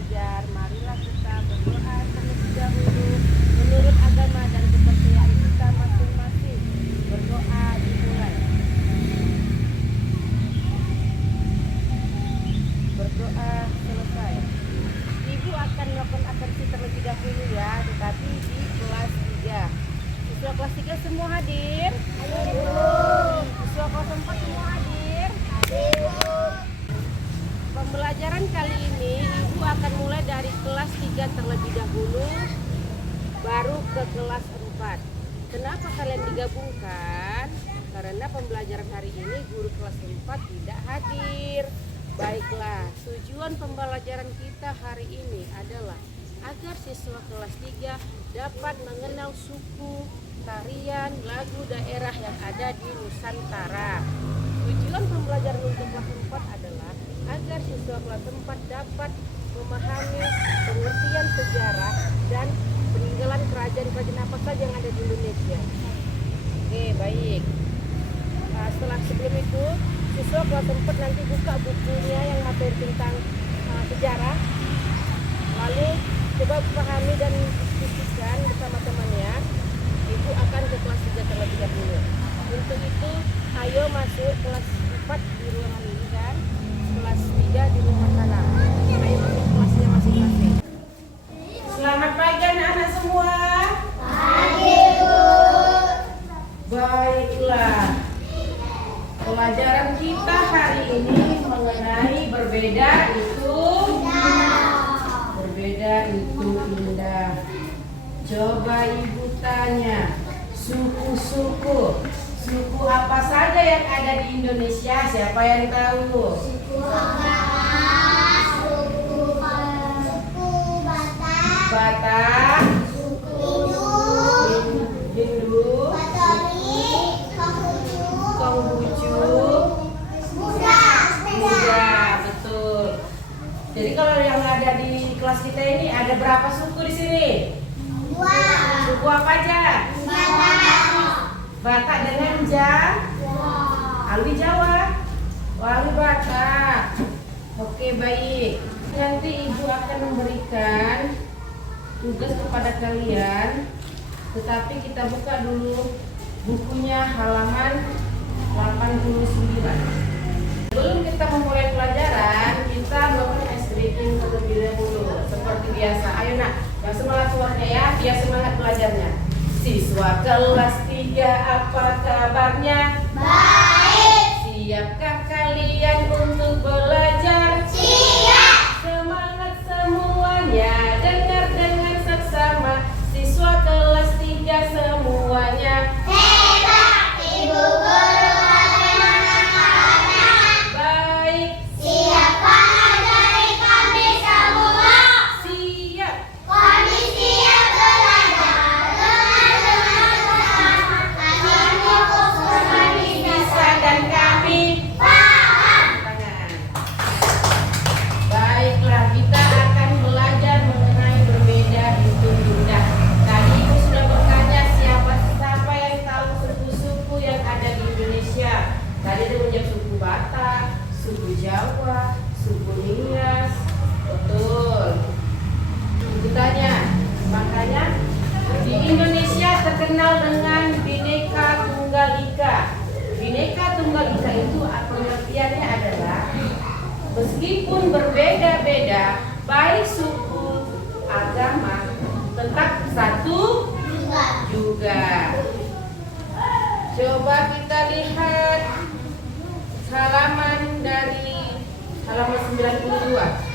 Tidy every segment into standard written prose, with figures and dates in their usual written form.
belajar, marilah kita berdoa terlebih dahulu menurut agama dan kepercayaan kita masing-masing. Berdoa dimulai. Berdoa selesai. Ibu akan melakukan atensi terlebih dahulu ya, tetapi di kelas 3. Siswa kelas 3 semua hadir? Siswa kelas 4 semua hadir? Pembelajaran kali ini Ibu akan mulai dari kelas 3 terlebih dahulu, baru ke kelas 4. Kenapa kalian digabungkan? Karena pembelajaran hari ini guru kelas 4 tidak hadir. Baiklah, tujuan pembelajaran kita hari ini adalah agar siswa kelas 3 dapat mengenal suku, tarian, lagu daerah yang ada di Nusantara. Tujuan pembelajaran untuk kelas 4 adalah agar siswa kelas 4 dapat memahami pengertian sejarah dan peninggalan kerajaan-kerajaan apa saja yang ada di Indonesia. Oke, baik. Nah, sebelum itu, siswa kelas 4 nanti buka bukunya yang materi tentang sejarah. Lalu coba pahami dan diskusikan bersama temannya. Ibu akan ke kelas 3 terlebih dahulu. Untuk itu, ayo masuk kelas 4 di ruangan ini dan kelas 3 di rumah sana. Ayo masuk kelasnya masing-masing. Selamat pagi anak-anak semua. Pagi, Bu. Baiklah. Pelajaran kita hari ini mengenai berbeda itu indah. Coba Ibu tanya, suku apa saja yang ada di Indonesia? Siapa yang tahu? Suku Batak, suku Hindu, Batawi, Konghucu, Buddha. betul. Jadi kalau yang ada di kelas kita ini ada berapa suku di sini? 2. Suku apa aja? Batak dengan Alwi Jawa, Alwi Batak. Oke, baik. Nanti Ibu akan memberikan tugas kepada kalian, tetapi kita buka dulu bukunya halaman 89. Sebelum kita memulai pelajaran, kita melakukan ice breaking terlebih dahulu. Seperti biasa, ayo nak, yang semangat keluarnya ya, biar semangat belajarnya. Siswa kelas 3, apa kabarnya? Baik. Siapkah kalian untuk belajar? Siap. Semangat semuanya, dengar seksama. Siswa kelas 3 semuanya. Hebat. Ibu guru bagaimana kabarnya? Baik, Siapkah mengajari kami semua? siap. Kami siap belajar dengan bersama. Kami fokus kami Bisa dan kami paham. tangan. Baiklah, kita akan belajar mengenai berbeda itu indah. Tadi Ibu sudah bertanya siapa yang tahu suku-suku yang ada di Indonesia. Tadi ada menjawab suku Batak, suku Jawa, suku Nias. Betul. Ibu tanya, makanya di Indonesia terkenal dengan Bhinneka Tunggal Ika. Bhinneka Tunggal Ika itu pengertiannya adalah meskipun berbeda-beda, baik suku, agama, tetap satu juga. Coba kita lihat halaman dari halaman 92.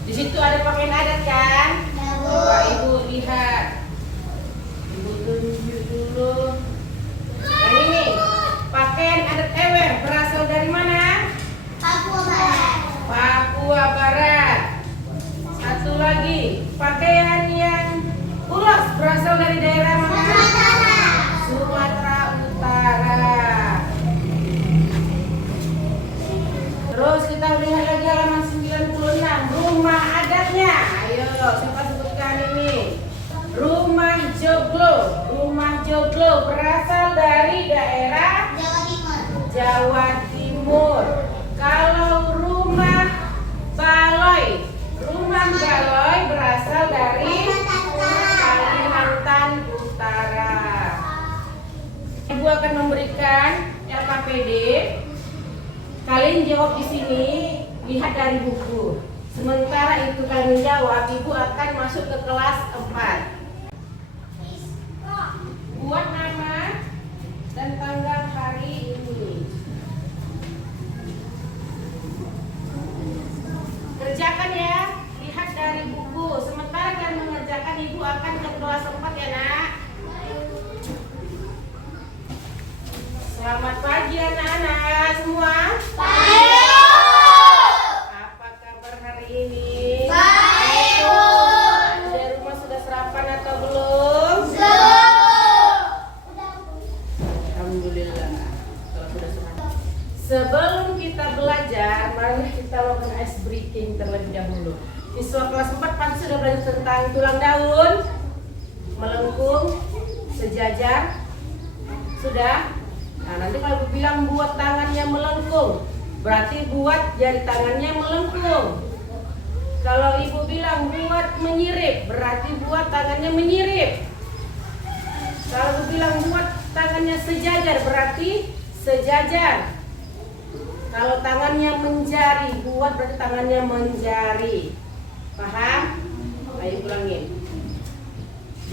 Di situ ada pakaian adat kan? Coba Ibu lihat. Ibu tunjuk dulu. Nah ini pakaian adat Ewer berasal dari mana? Papua Barat. Satu lagi, pakaian yang ulos berasal dari daerah mana? Sumatera Utara. Terus kita lihat lagi halaman 96, rumah adatnya. Ayo, siapa sebutkan ini? Rumah Joglo. Rumah Joglo berasal dari daerah Jawa Timur. Kalau rumah baloi. Rumah baloi berasal dari Kalimantan Utara. Ibu akan memberikan LKPD. Kalian jawab di sini, lihat dari buku. Sementara itu kalian menjawab, Ibu akan masuk ke kelas 4. Buat nama dan tanggal hari ini. Kerjakan ya, lihat dari buku. Sementara kalian mengerjakan, Ibu akan ke kelas 4 ya nak. Selamat pagi anak-anak semua. Apa kabar hari ini? Di rumah sudah sarapan atau belum? Alhamdulillah. Kalau sudah sarapan. Sebelum kita belajar, mari kita lakukan ice breaking terlebih dahulu. Siswa kelas 4 pasti sudah belajar tentang tulang daun, melengkung, sejajar. Sudah? Nah, nanti kalau Ibu bilang buat tangannya melengkung, berarti buat jari tangannya melengkung. Kalau Ibu bilang buat menyirip, berarti buat tangannya menyirip. Kalau Ibu bilang buat tangannya sejajar, berarti sejajar. Kalau tangannya menjari, buat berarti tangannya menjari. Paham? Ayo ulangin.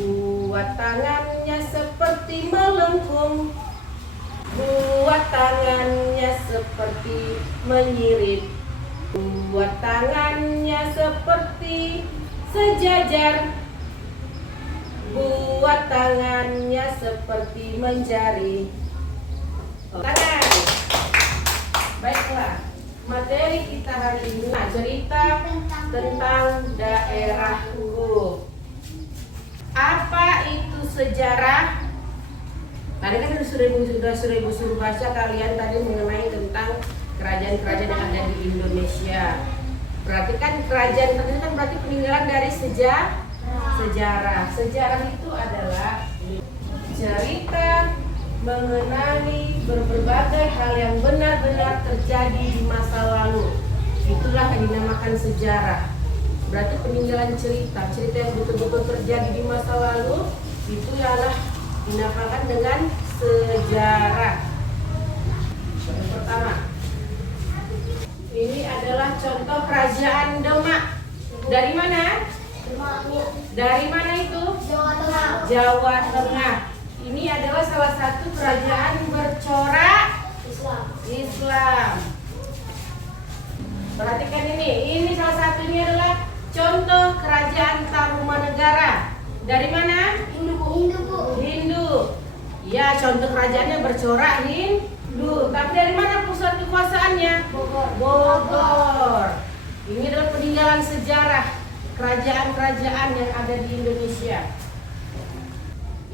Buat tangannya seperti melengkung, buat tangannya seperti menyirip, buat tangannya seperti sejajar, buat tangannya seperti menjari. Tangan. Baiklah, materi kita hari ini cerita tentang daerahku. Apa itu sejarah? Tadi kan sudah seribu suruh baca kalian tadi mengenai tentang kerajaan-kerajaan yang ada di Indonesia. Berarti kan kerajaan tadi kan berarti peninggalan dari sejarah. Sejarah itu adalah cerita mengenai berbagai hal yang benar-benar terjadi di masa lalu. Itulah yang dinamakan sejarah. Berarti peninggalan cerita yang betul-betul terjadi di masa lalu, itu adalah dinamakan dengan sejarah. Yang pertama, ini adalah contoh kerajaan Demak. Dari mana? Dari mana itu? Jawa Tengah. Ini adalah salah satu kerajaan bercorak Islam. Perhatikan ini salah satunya adalah contoh kerajaan Tarumanegara. Dari mana? Hindu. Ya, contoh kerajaannya bercorak Hindu. Tapi dari mana pusat kekuasaannya? Bogor. Ini adalah peninggalan sejarah kerajaan-kerajaan yang ada di Indonesia.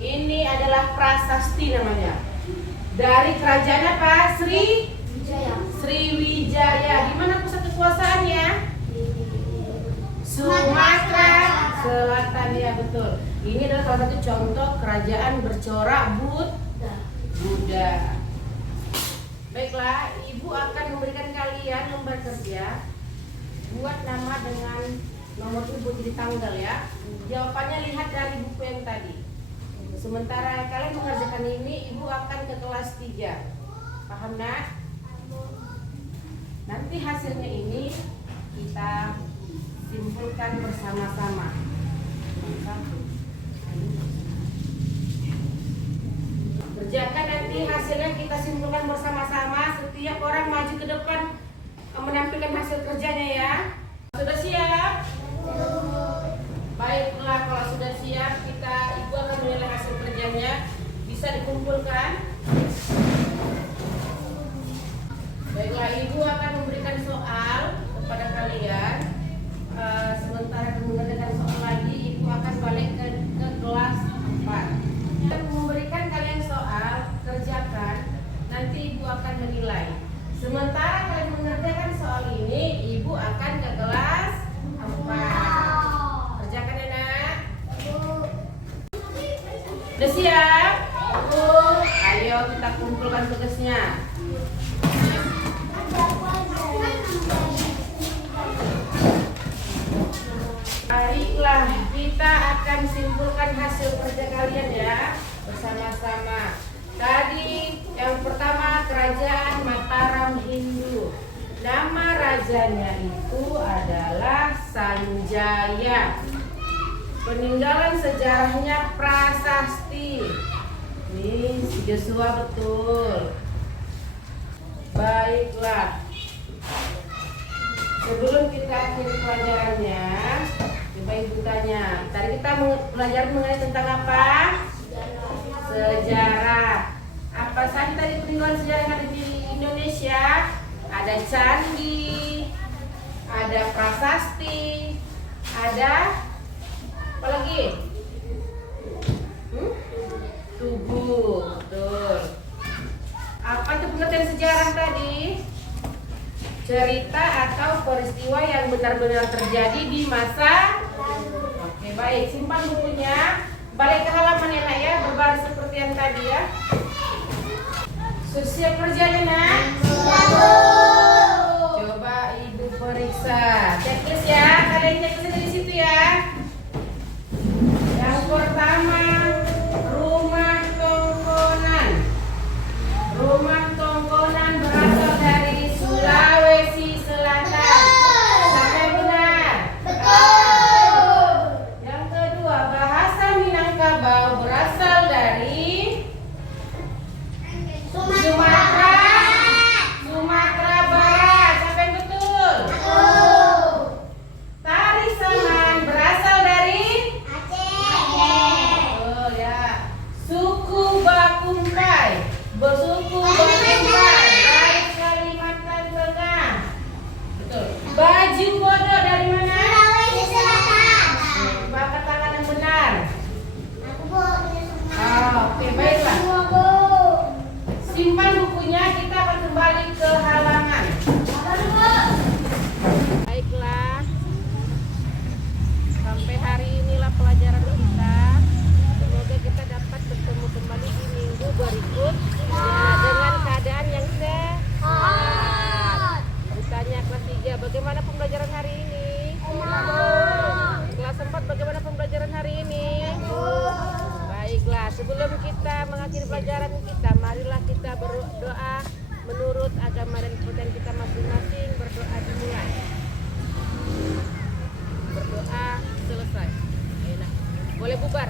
Ini adalah prasasti namanya. Dari kerajaan apa? Sriwijaya. Di mana pusat kekuasaannya? Sumatera Selatan, ya betul. Ini adalah salah satu contoh kerajaan bercorak Buddha. Baiklah, Ibu akan memberikan kalian lembar kerja. Buat nama dengan nomor Ibu jadi tanggal ya. Jawabannya lihat dari buku yang tadi. Sementara kalian mengerjakan ini, Ibu akan ke kelas 3. Paham nak? Nanti hasilnya ini kita simpulkan bersama-sama. Kerjakan nanti hasilnya kita simpulkan bersama-sama. Setiap orang maju ke depan menampilkan hasil kerjanya ya. Sudah siap? Baiklah, kalau sudah siap Ibu akan menilai hasil kerjanya. Bisa dikumpulkan. Baiklah, Ibu akan memberikan soal kepada kalian. Sementara mengerjakan soal lagi, Ibu akan balik ke kelas 4. Ibu memberikan kalian soal, kerjakan. Nanti Ibu akan menilai. Sementara kalian mengerjakan soal ini, Ibu akan ke kelas 4. Kerjakan ya nak. Udah siap? Ayo kita kumpulkan tugasnya. Baiklah, kita akan simpulkan hasil kerja kalian ya bersama-sama. Tadi yang pertama kerajaan Mataram Hindu. Nama rajanya itu adalah Sanjaya. Peninggalan sejarahnya prasasti. Nih, si Joshua betul. Baiklah. Sebelum kita akhiri pelajarannya, coba ibu tanya. Tadi kita belajar mengenai tentang apa? Sejarah. Apa saja tadi peninggalan sejarah yang ada di Indonesia? Ada candi, ada prasasti, ada apa lagi? Tugu, betul. Apa itu pengertian sejarah tadi? Cerita atau peristiwa yang benar-benar terjadi di masa lalu. Oke, baik. Simpan bukunya. Balik ke halaman ya, Nak ya. Berbaris seperti yang tadi ya. Siap kerjanya, Nak? Coba Ibu periksa. Checklist ya. Kalian checklist di situ ya. Yang pertama, rumah tongkonan. Rumah tongkonan berasal dari Sulawesi Selatan. Sampai benar? Betul. Yang kedua, bahasa Minangkabau berasal dari Sumatera Barat. Sampai betul? Betul. Tari Saman berasal dari Aceh. oh ya. Suku Bakumpai dari Kalimantan Tengah. Betul. Baju bodoh dari mana? Sulawesi Selatan. Coba angkat tangan yang benar. Aku punya semua. Oke, baiklah. Semua, Bu. Simpan bukunya, kita akan kembali ke halaman. Apa tuh, Bu? Baiklah. Sampai hari inilah pelajaran kita. Semoga kita dapat bertemu kembali di minggu berikutnya dengan keadaan yang sehat. Ditanya kelas 3, bagaimana pembelajaran hari ini? Kelas 4, bagaimana pembelajaran hari ini? Baiklah, sebelum kita mengakhiri pelajaran kita, marilah kita berdoa menurut agama dan kepercayaan kita masing-masing. Berdoa dimulai. Berdoa selesai. Enak. Boleh bubar.